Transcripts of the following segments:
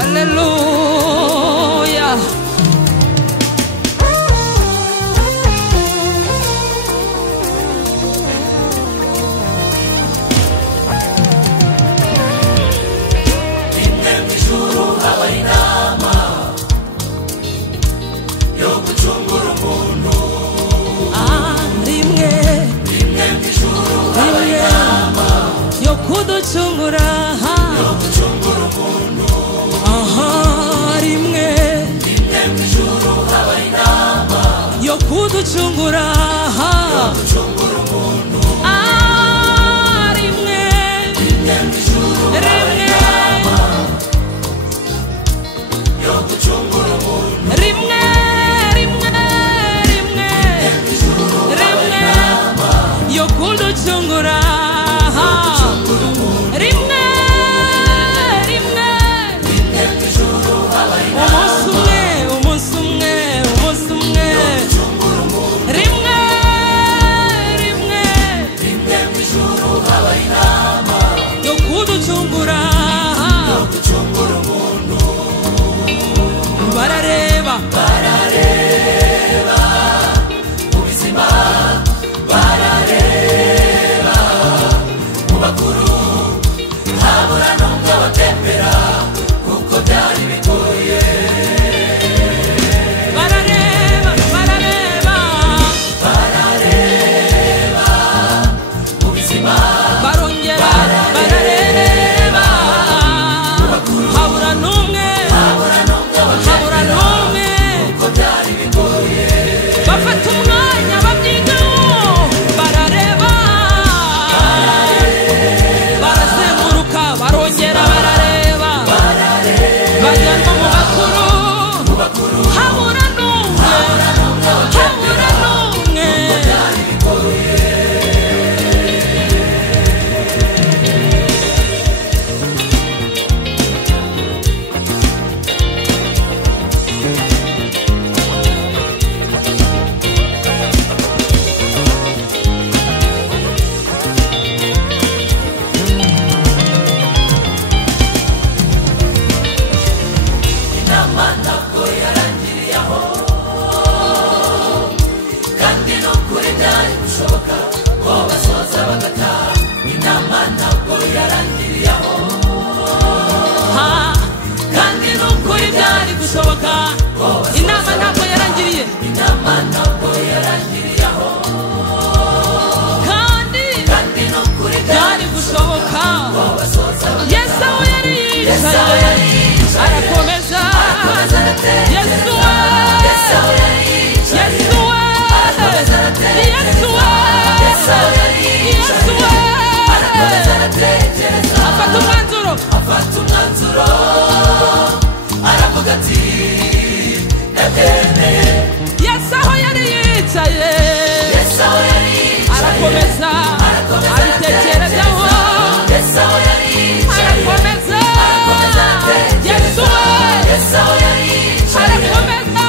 Hallelujah. Kuducungura rimwe mw'ijuru haba inama yo kuducungura rimwe mw'ijuru haba inama yo gucungura umuntu rimwe yo kuducungura barareba mu bizima, barareba mu bakuru, habura n'umwe batembera kuko byari bigoye. Barareba mu bizima, barongera barareba mu bakuru, habura n'umwe kuko byari bigoye. Bafata umwanya babyigaho, barareba barazenguruka, barongera barareba bajya no mu bakuru, habura n'umwe kuko byari bigoye. Inama ntabwo yarangiriye, kandi n'ukuri byari gushoboka. Yesu aho yari yicaye arakomeza, Yesu afata umwanzuro, aravuga ati ndabyemeye. Yesu aho yari yicaye arakomeza abitekerezaho, arakomeza Yesu arakomeza,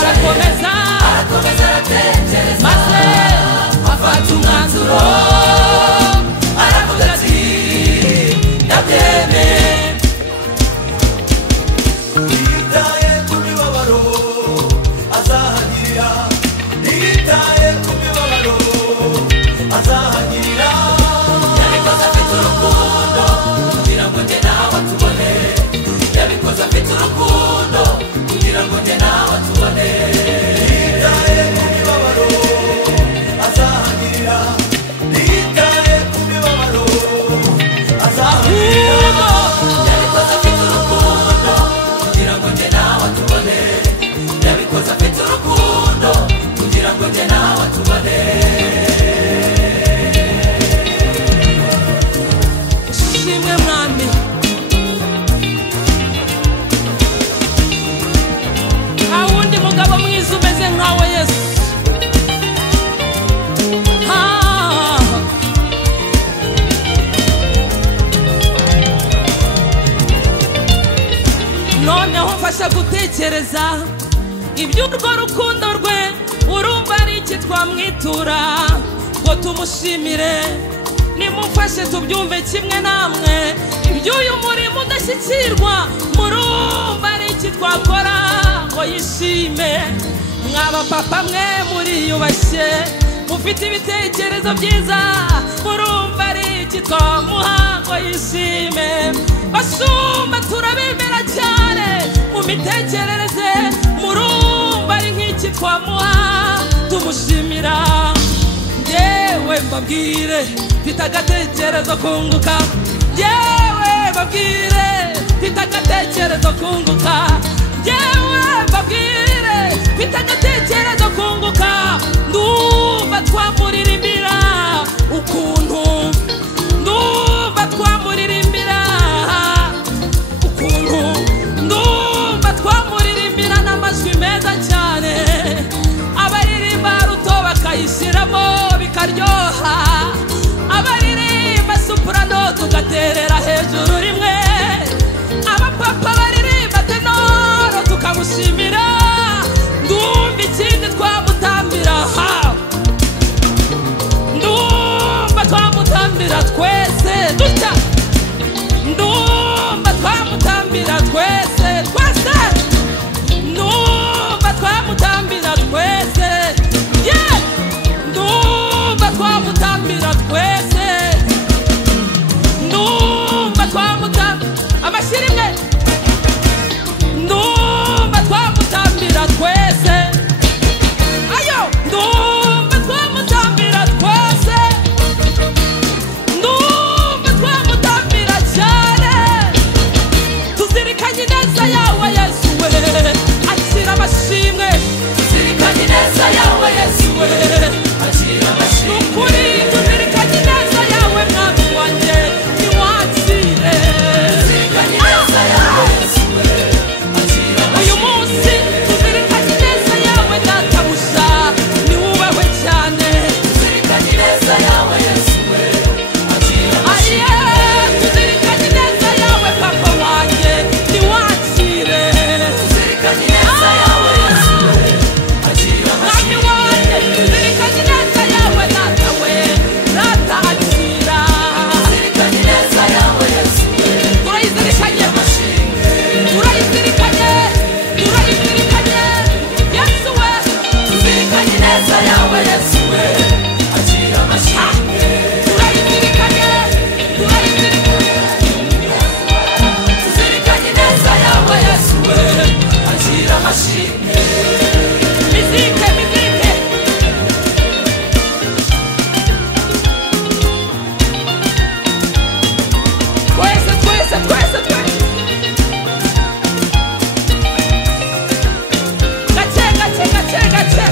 arakomeza maze afata umwanzuro, aravuga ati ndabyemeye. Nitaye ku mibabaro azahagirira, nitaye ku mibabaro azahagirira. Yabikoze afite urukundo kugira ngo njye nawe tubone, yabikoze afite urukundo kugira ngo njye nawe tubone. Nitaye ku mibabaro azahagirira, nitaye ku mibabaro azahagirira. Yabikoze afite urukundo kugira ngo njye nawe tubone, yabikoze afite urukundo kugira ngo njye nawe tubone. Shimwe mwami, nta wundi mugabo mwiza umeze nkawe Yesu. Noneho mfasha gutekereza iby'urwo rukundo rwe, urumva ari iki twamwitura ngo tumushimire? Ni nimumfashe tubyumve kimwe namwe iby'uyu murimo udashyikirwa murumva ari iki twakora ngo yishime mwaba papa mwe muriyubashye mufite ibitekerezo byiza murumva ari iki twamuha ngo yishime bashumba turabemera cyane mu mitekerereze murumva ari nk'iki twamuha tumushimira yewe mbabwire mfite agatekerezo kunguka yewe mbabwire mfite agatekerezo kunguka yewe mbabwire mfite agatekerezo kunguka ndumva twamuririmbira ukuntu ndumva twamuririmbira ukuntu ndumva twamuririmbira n'amajwi meza cyane abaririmba ruto bakayishyiramo bikaryoha abaririmba soprano tugaterera hejuru rimwe abapapa baririmba tenoro tukamushimira ndumva ikindi twamutambira ndumva twamutambira twese dutya ndumva twamutambira twese twese ndumva twamutambira twese ndumva twamutambira twese ndumva twamutambira amashyirimwe ndumva twamutambira twese ayo ndumva twamutambira twese ndumva twamutambira cyane tuzirikanye neza yawe Yesu we akira amashimwe tuzirikanye neza yawe Yesu we akira amashimwe ukuri tuzirikanye neza yawe mwami wanjye niwakire tuzirikanye neza yawe Yesu we akira amashimwe uyu munsi tuzirikanye neza yawe databuja niwubahwe cyane tuzirikanye neza yawe Yesu we akira amashimwe tuzirikanye neza yawe papa wanjye niwakire tuzirikanye neza yawe Yesu we akira amashimwe mwami wanjye tuzirikanye neza yawe data we data akira tuzirikanye neza yawe Yesu we turayizirikanye turayizirikanye turayizirikanye Yesu we tuzirikanye neza yawe Yesu we akira amashimwe turayizirikanye tuzirikanye neza yawe Yesu we akira amashimwe mizike twese gace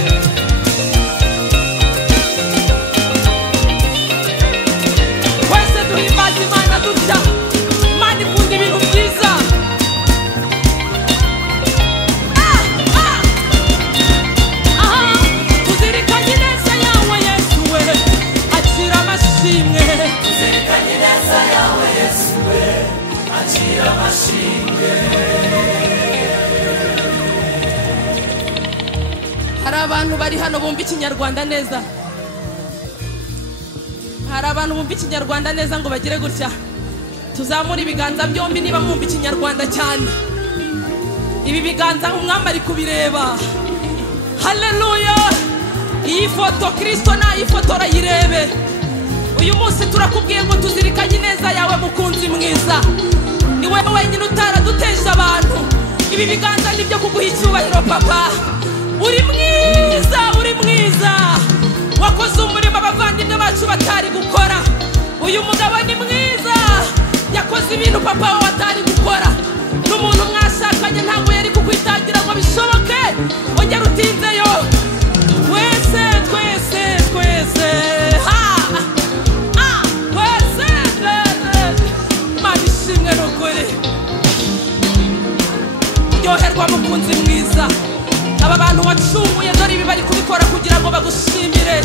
twese duhimbaza Imana dutya Imana ikunda ibintu byiza tuzirikanye neza yawe Yesu we akira amashimwe tuzirikanye neza yawe Yesu we akira amashimwe hari abantu bari hano bumva ikinyarwanda neza hari abantu bumva ikinyarwanda neza ngo bagire gutya tuzamura ibiganza byombi niba mwumva ikinyarwanda cyane ibi biganza umwami ari kubireba haleluya iyi foto Kristo nayifotora yirebe uyu munsi turakubwiye ngo tuzirikanye neza yawe mukunzi mwiza ni wewe wenyine utaraduteje abantu ibi biganza nibyo kuguha icyubahiro papa uri mwiza wakoze umurimo abavandimwe bacu batari gukora uyu mugabo ni mwiza yakoze ibintu papa we atari gukora n'umuntu mwashakanye ntabwo yari kukwitangira ngo bishoboke ongera utinzeyo twese twese Imana ishimwe n'ukuri ryoherwa mukunzi mwiza aba bantu wacumuye dore ibi bari kubikora kugira ngo bagushimire